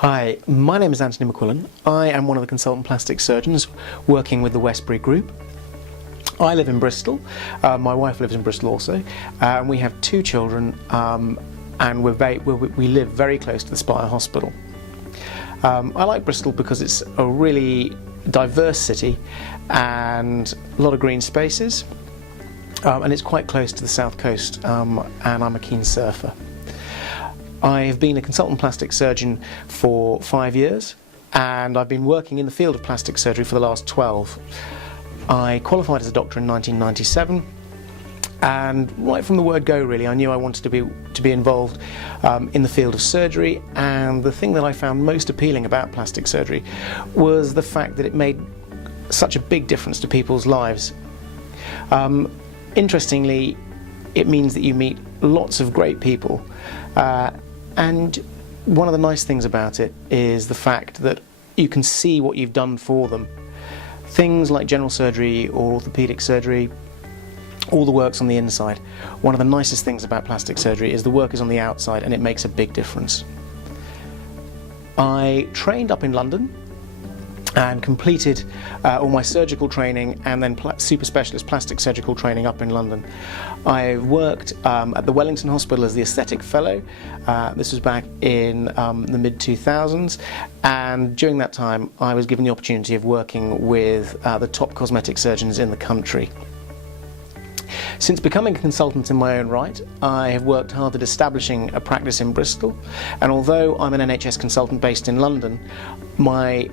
Hi, my name is Anthony MacQuillan. I am one of the consultant plastic surgeons working with the Westbury group. I live in Bristol. My wife lives in Bristol also, and we have two children, and we live very close to the Spire Hospital. I like Bristol because it's a really diverse city and a lot of green spaces, and it's quite close to the south coast, and I'm a keen surfer. I have been a consultant plastic surgeon for 5 years, and I've been working in the field of plastic surgery for the last 12. I qualified as a doctor in 1997, and right from the word go really I knew I wanted to be involved in the field of surgery, and the thing that I found most appealing about plastic surgery was the fact that it made such a big difference to people's lives. Interestingly, it means that you meet lots of great people, and one of the nice things about it is the fact that you can see what you've done for them. Things like general surgery or orthopedic surgery, all the work's on the inside. One of the nicest things about plastic surgery is the work is on the outside, and it makes a big difference. I trained up in London and completed all my surgical training and then super specialist plastic surgical training up in London. I worked at the Wellington Hospital as the aesthetic fellow. This was back in the mid-2000s, and during that time I was given the opportunity of working with the top cosmetic surgeons in the country. Since becoming a consultant in my own right, I have worked hard at establishing a practice in Bristol, and although I'm an NHS consultant based in London, my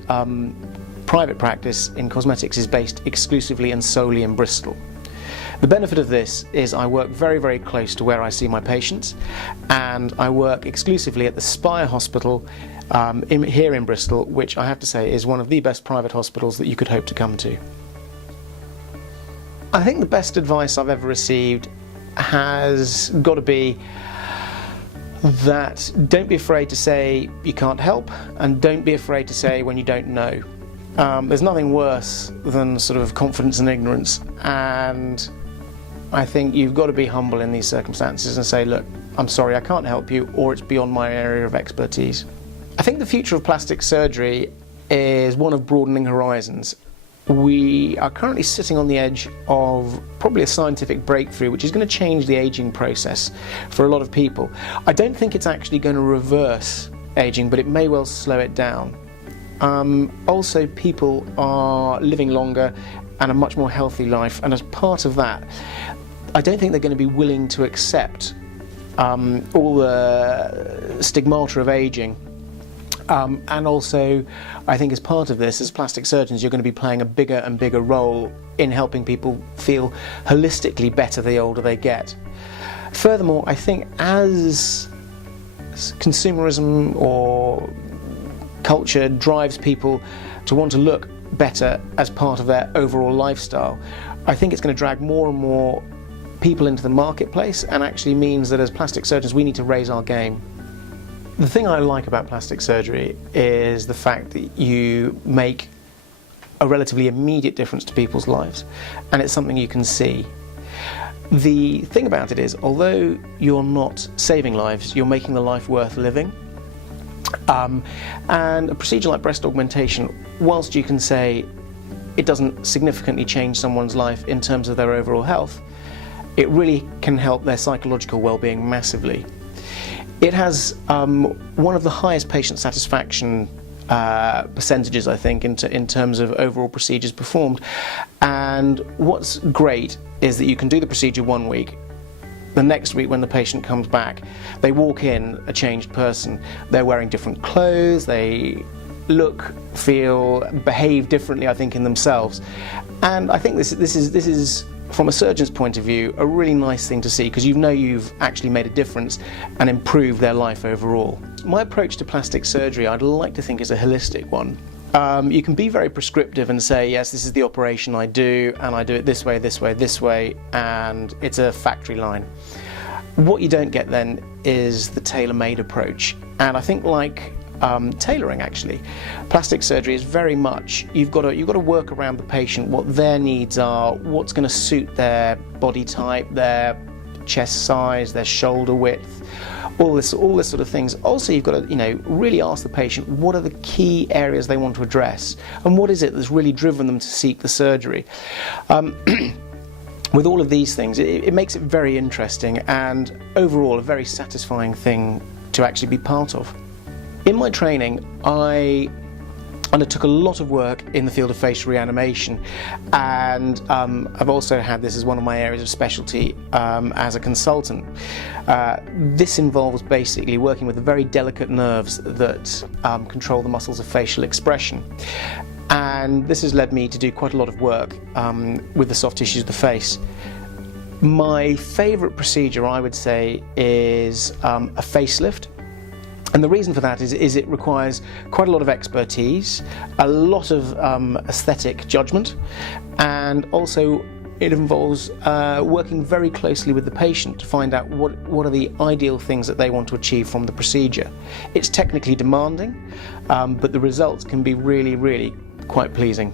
private practice in cosmetics is based exclusively and solely in Bristol. The benefit of this is I work very, very close to where I see my patients, and I work exclusively at the Spire Hospital here in Bristol, which I have to say is one of the best private hospitals that you could hope to come to. I think the best advice I've ever received has got to be that don't be afraid to say you can't help, and don't be afraid to say when you don't know. There's nothing worse than sort of confidence and ignorance, and I think you've got to be humble in these circumstances and say, look, I'm sorry, I can't help you, or it's beyond my area of expertise. I think the future of plastic surgery is one of broadening horizons. We are currently sitting on the edge of probably a scientific breakthrough which is going to change the aging process for a lot of people. I don't think it's actually going to reverse aging, but it may well slow it down. Also, people are living longer and a much more healthy life, and as part of that, I don't think they're going to be willing to accept all the stigmata of aging. And also, I think as part of this, as plastic surgeons, you're going to be playing a bigger and bigger role in helping people feel holistically better the older they get. Furthermore, I think as consumerism or culture drives people to want to look better as part of their overall lifestyle, I think it's going to drag more and more people into the marketplace, and actually means that as plastic surgeons we need to raise our game. The thing I like about plastic surgery is the fact that you make a relatively immediate difference to people's lives, and it's something you can see. The thing about it is, although you're not saving lives, you're making the life worth living. And a procedure like breast augmentation, whilst you can say it doesn't significantly change someone's life in terms of their overall health, it really can help their psychological well-being massively. It has one of the highest patient satisfaction percentages, I think, in terms of overall procedures performed. And what's great is that you can do the procedure 1 week. The next week, when the patient comes back, they walk in a changed person. They're wearing different clothes, they look, feel, behave differently, I think, in themselves. And I think this is from a surgeon's point of view, a really nice thing to see, because you know you've actually made a difference and improved their life overall. My approach to plastic surgery, I'd like to think, is a holistic one. You can be very prescriptive and say, yes, this is the operation I do, and I do it this way, this way, this way, and it's a factory line. What you don't get then is the tailor-made approach. And I think, like tailoring, actually, plastic surgery is very much, you've got to work around the patient, what their needs are, what's going to suit their body type, their chest size, their shoulder width, all this sort of things. Also, you've got to, really ask the patient what are the key areas they want to address, and what is it that's really driven them to seek the surgery. With all of these things, it makes it very interesting and overall a very satisfying thing to actually be part of. In my training, I undertook a lot of work in the field of facial reanimation, and I've also had this as one of my areas of specialty as a consultant. This involves basically working with the very delicate nerves that control the muscles of facial expression, and this has led me to do quite a lot of work with the soft tissues of the face. My favourite procedure, I would say, is a facelift. And the reason for that is it requires quite a lot of expertise, a lot of aesthetic judgment, and also it involves working very closely with the patient to find out what are the ideal things that they want to achieve from the procedure. It's technically demanding, but the results can be really, really quite pleasing.